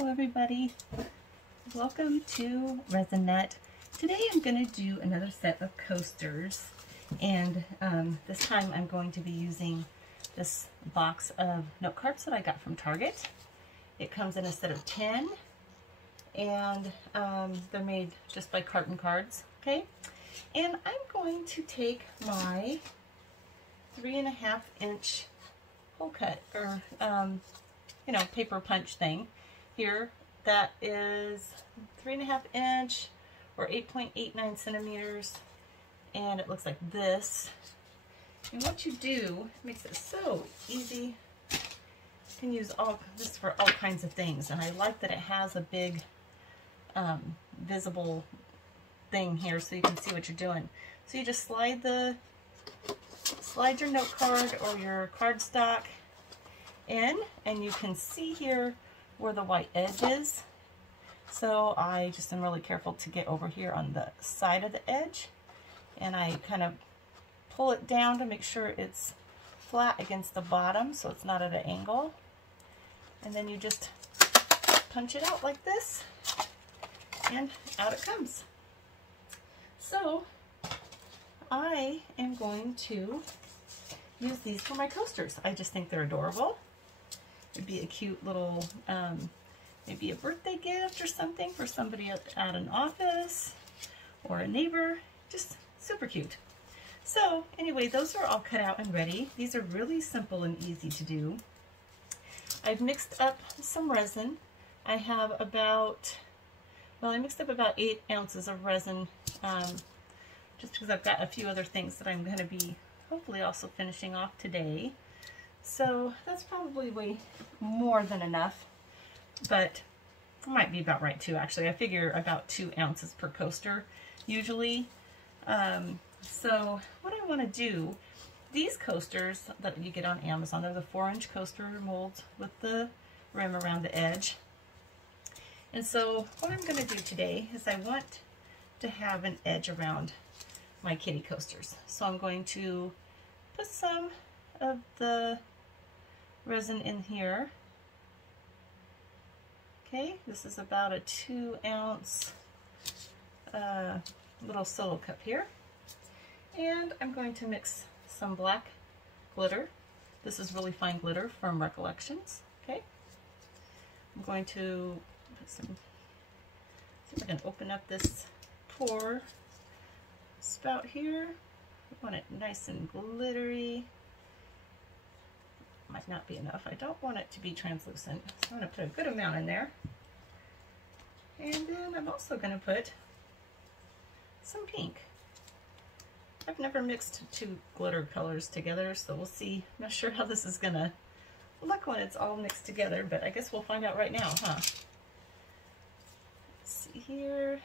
Hello everybody, welcome to Resin. Today I'm going to do another set of coasters, and this time I'm going to be using this box of note cards that I got from Target. It comes in a set of 10, and they're made just by Carlton cards, okay? And I'm going to take my 3.5 inch hole cut, or you know, paper punch thing here that is 3.5 inch or 8.89 centimeters, and it looks like this. And what you do makes it so easy. You can use this for all kinds of things, and I like that it has a big visible thing here so you can see what you're doing. So you just slide your note card or your cardstock in, and you can see here where the white edge is. So I just am really careful to get over here on the side of the edge, and I kind of pull it down to make sure it's flat against the bottom so it's not at an angle. And then you just punch it out like this, and out it comes. So I am going to use these for my coasters. I just think they're adorable. It'd be a cute little, maybe a birthday gift or something for somebody at an office or a neighbor. Just super cute. So anyway, those are all cut out and ready. These are really simple and easy to do. I've mixed up some resin. I have about, well, I mixed up about 8 ounces of resin, just because I've got a few other things that I'm going to be hopefully also finishing off today. So that's probably way more than enough, but it might be about right too, actually. I figure about 2 ounces per coaster usually. So what I want to do, these coasters that you get on Amazon, they're the 4-inch coaster molds with the rim around the edge. And so what I'm going to do today is I want to have an edge around my kitty coasters. So I'm going to put some of the resin in here. Okay, this is about a 2 ounce little solo cup here. And I'm going to mix some black glitter. This is really fine glitter from Recollections. Okay, I'm going to put some, see if I can open up this pour spout here. I want it nice and glittery. Might not be enough. I don't want it to be translucent, so I'm going to put a good amount in there. And then I'm also going to put some pink. I've never mixed 2 glitter colors together, so we'll see. I'm not sure how this is going to look when it's all mixed together, but I guess we'll find out right now, huh? Let's see here.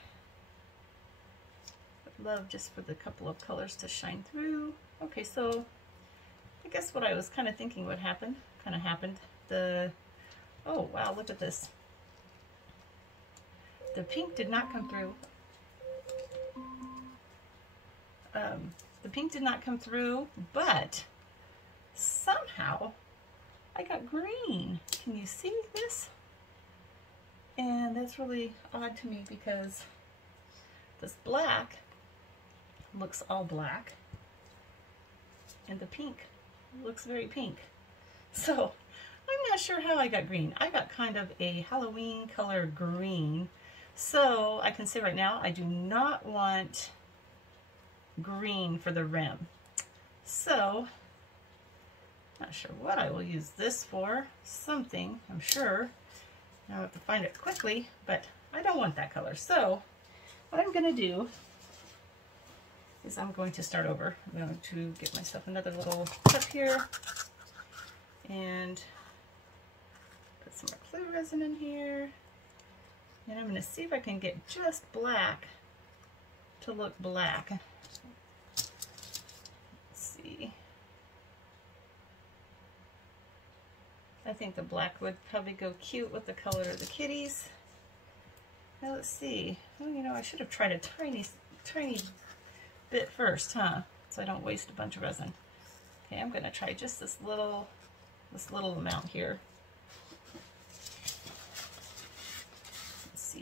I'd love just for the couple of colors to shine through. Okay, so I guess what I was kind of thinking would happen, kind of happened. Oh wow, look at this. The pink did not come through. The pink did not come through, but somehow I got green. Can you see this? And that's really odd to me because this black looks all black, and the pink looks very pink. So I'm not sure how I got green. I got kind of a Halloween color green. So I can say right now I do not want green for the rim. So not sure what I will use this for. Something, I'm sure. Now I have to find it quickly, but I don't want that color. So what I'm going to do is I'm going to start over. I'm going to get myself another little cup here and put some more clear resin in here. And I'm going to see if I can get just black to look black. Let's see. I think the black would probably go cute with the color of the kitties. Now let's see. Oh, you know, I should have tried a tiny bit first, huh? So I don't waste a bunch of resin. Okay, I'm going to try just this little amount here.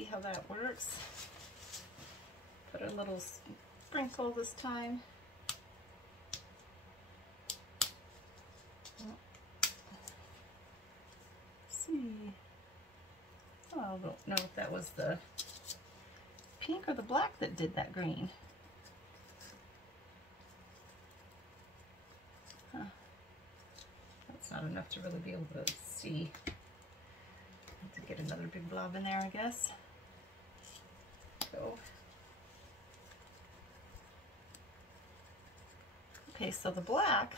see how that works. Put a little sprinkle this time. See. Oh, I don't know if that was the pink or the black that did that green. Huh. That's not enough to really be able to see. Have to get another big blob in there, I guess. Go. Okay, so the black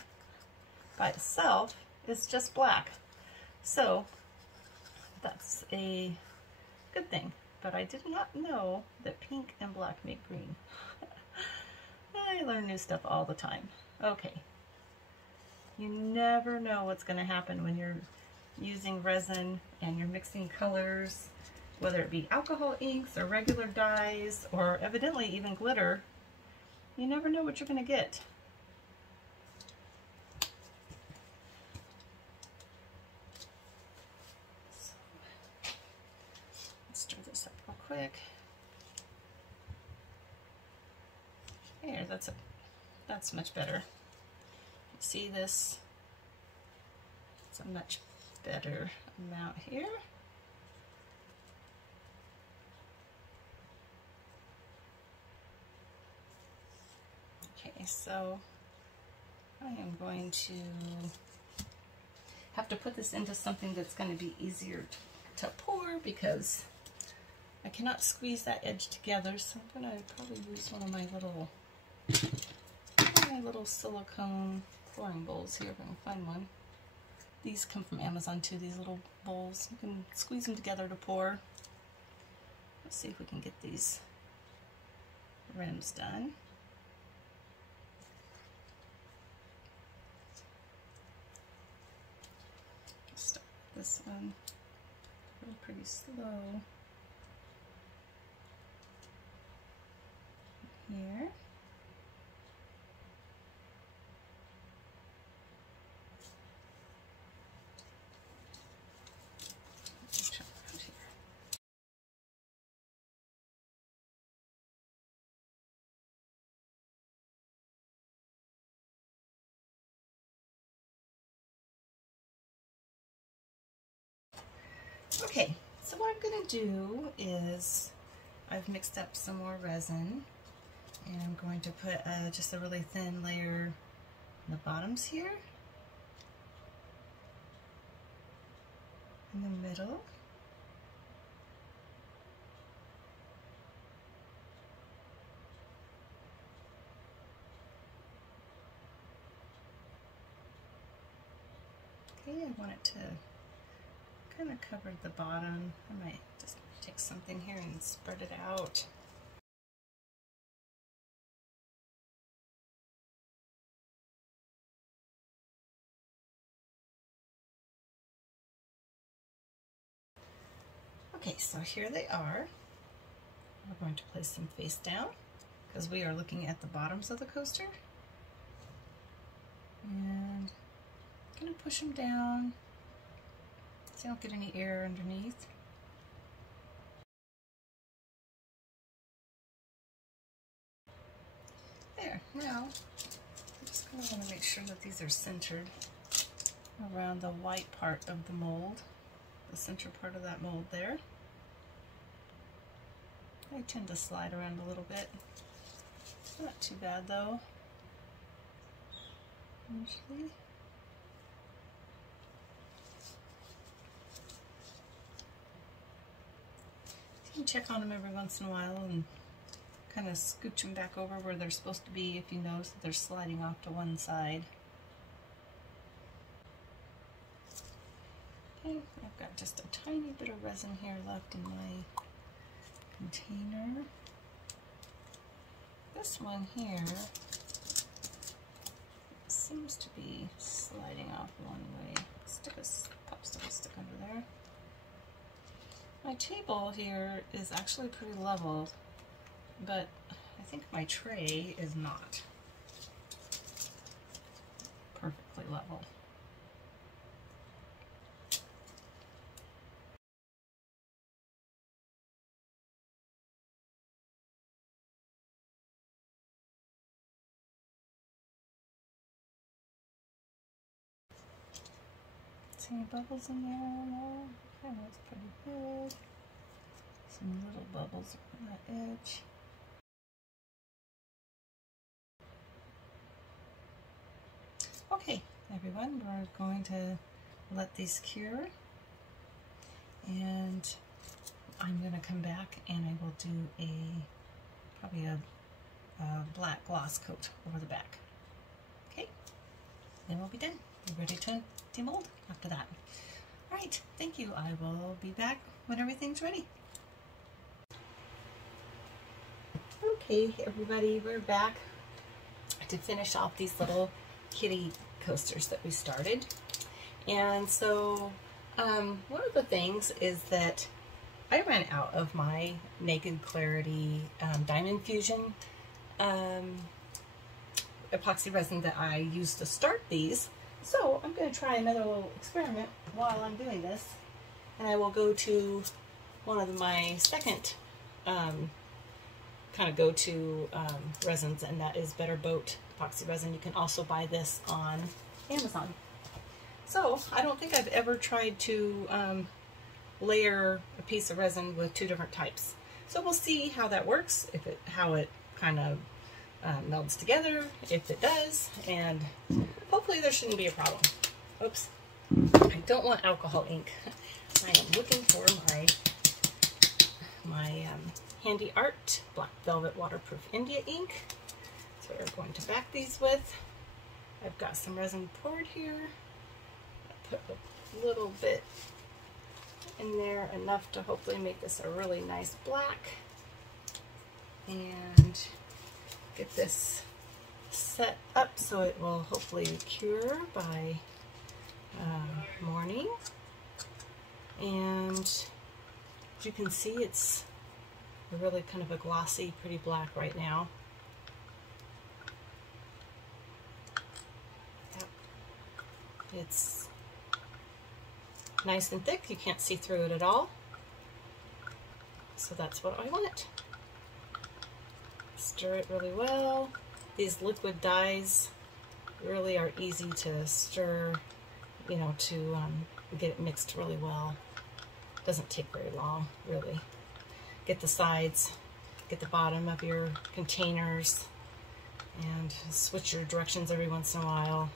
by itself is just black. So that's a good thing, but I did not know that pink and black make green. I learn new stuff all the time. Okay, you never know what's going to happen when you're using resin and you're mixing colors, whether it be alcohol inks or regular dyes or evidently even glitter. You never know what you're going to get. Stir this up real quick. There, that's much better. You see this? It's a much better amount here. Okay, so I am going to have to put this into something that's going to be easier to pour because I cannot squeeze that edge together, so I'm going to probably use one of my little silicone pouring bowls here if I can find one. These come from Amazon too, these little bowls. You can squeeze them together to pour. Let's see if we can get these rims done. Start this one pretty slow. Here. Okay, so what I'm going to do is I've mixed up some more resin. And I'm going to put just a really thin layer in the bottoms here, in the middle, okay, I want it to kind of cover the bottom. I might just take something here and spread it out. Okay, so here they are. We're going to place them face down because we are looking at the bottoms of the coaster. And I'm going to push them down so I don't get any air underneath. There, now I just kind of want to make sure that these are centered around the white part of the mold, the center part of that mold there. I tend to slide around a little bit. It's not too bad though, usually. You can check on them every once in a while and kind of scooch them back over where they're supposed to be if you notice that they're sliding off to one side. Okay, I've got just a tiny bit of resin here left in my container. This one here seems to be sliding off one way. Stick a popsicle stick under there. My table here is actually pretty level, but I think my tray is not perfectly level. See any bubbles in there? No? Okay, that's pretty good. Some little bubbles on that edge. Okay, everyone, we're going to let these cure, and I'm going to come back and I will do probably a black gloss coat over the back. Okay, then we'll be done. We're ready to demold after that. All right, thank you. I will be back when everything's ready. Okay, everybody, we're back to finish off these little kitty coasters that we started. And so one of the things is that I ran out of my Naked Clarity Diamond Fusion epoxy resin that I used to start these. So I'm going to try another little experiment while I'm doing this. And I will go to one of my second kind of go-to resins, and that is Better Boat epoxy resin. You can also buy this on Amazon. So I don't think I've ever tried to layer a piece of resin with two different types. So we'll see how that works, how it kind of melds together, if it does, and hopefully there shouldn't be a problem. Oops, I don't want alcohol ink. I am looking for my Handy Art Black Velvet Waterproof India ink. So we're going to back these with. I've got some resin poured here. I put a little bit in there, enough to hopefully make this a really nice black. And get this set up so it will hopefully cure by morning. And as you can see, it's really kind of a glossy, pretty black right now. Yep. It's nice and thick. You can't see through it at all. So that's what I want. Stir it really well. These liquid dyes really are easy to stir, you know, to get it mixed really well. Doesn't take very long, really. Get the sides, get the bottom of your containers, and switch your directions every once in a while.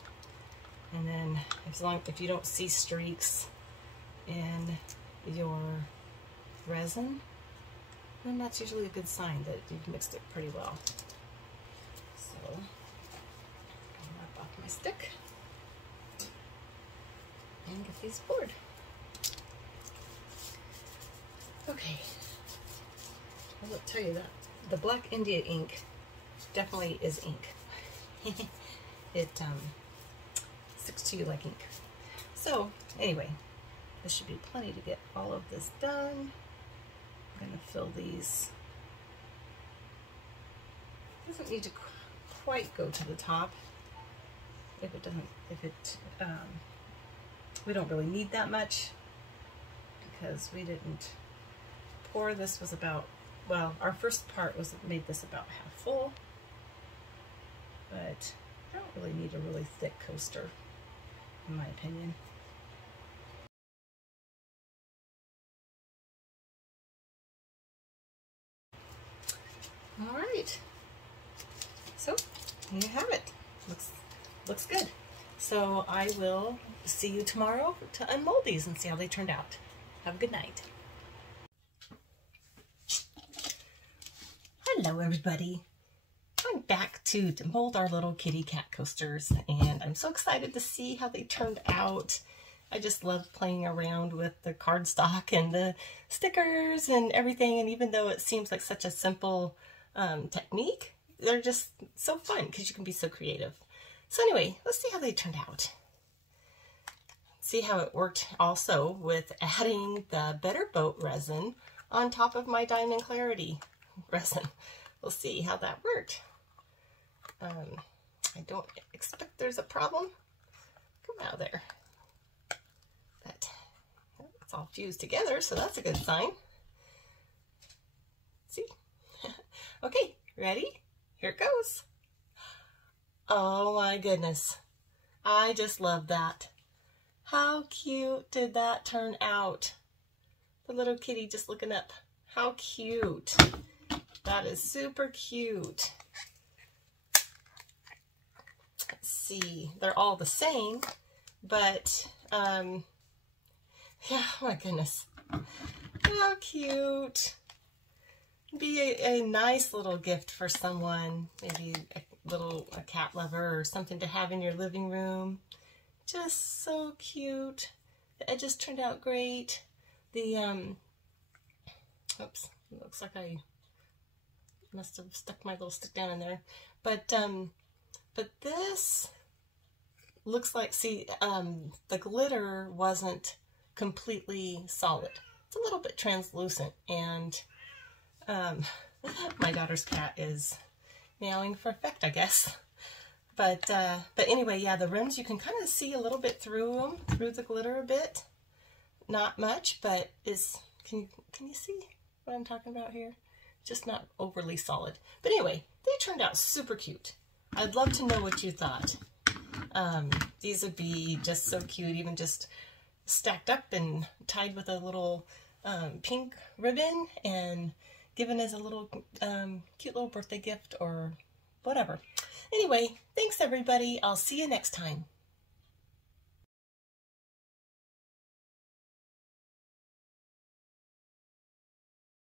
And then if you don't see streaks in your resin, then that's usually a good sign that you've mixed it pretty well. So, I'll wrap off my stick and get these poured. Okay, I will tell you that the Black India ink definitely is ink. It sticks to you like ink. So anyway, this should be plenty to get all of this done. I'm going to fill these. It doesn't need to quite go to the top. If it doesn't, we don't really need that much because we didn't pour. This was about, well, our first part made this about half full, but I don't really need a really thick coaster, in my opinion. All right, so here you have it. Looks good. So I will see you tomorrow to unmold these and see how they turned out. Have a good night. Hello everybody. I'm back to mold our little kitty cat coasters, and I'm so excited to see how they turned out. I just love playing around with the cardstock and the stickers and everything, and even though it seems like such a simple technique, they're just so fun because you can be so creative. So anyway, let's see how they turned out. See how it worked also with adding the Better Boat resin on top of my Diamond Clarity resin. We'll see how that worked. I don't expect there's a problem. Come out there. But it's all fused together, so that's a good sign. See? Okay, ready? Here it goes. Oh my goodness. I just love that. How cute did that turn out? The little kitty just looking up. How cute. That is super cute. Let's see. They're all the same, but, yeah, oh my goodness. How cute. Be a nice little gift for someone. Maybe a cat lover or something to have in your living room. Just so cute. The edges turned out great. The, oops, it looks like I must have stuck my little stick down in there. But this looks like, see, the glitter wasn't completely solid. It's a little bit translucent, and my daughter's cat is meowing for effect, I guess. But anyway, yeah, the rims, you can kind of see a little bit through them, through the glitter a bit. Not much, but can you see what I'm talking about here? Just not overly solid. But anyway, they turned out super cute. I'd love to know what you thought. These would be just so cute, even just stacked up and tied with a little pink ribbon and given as a little cute little birthday gift or whatever. Anyway, thanks everybody. I'll see you next time.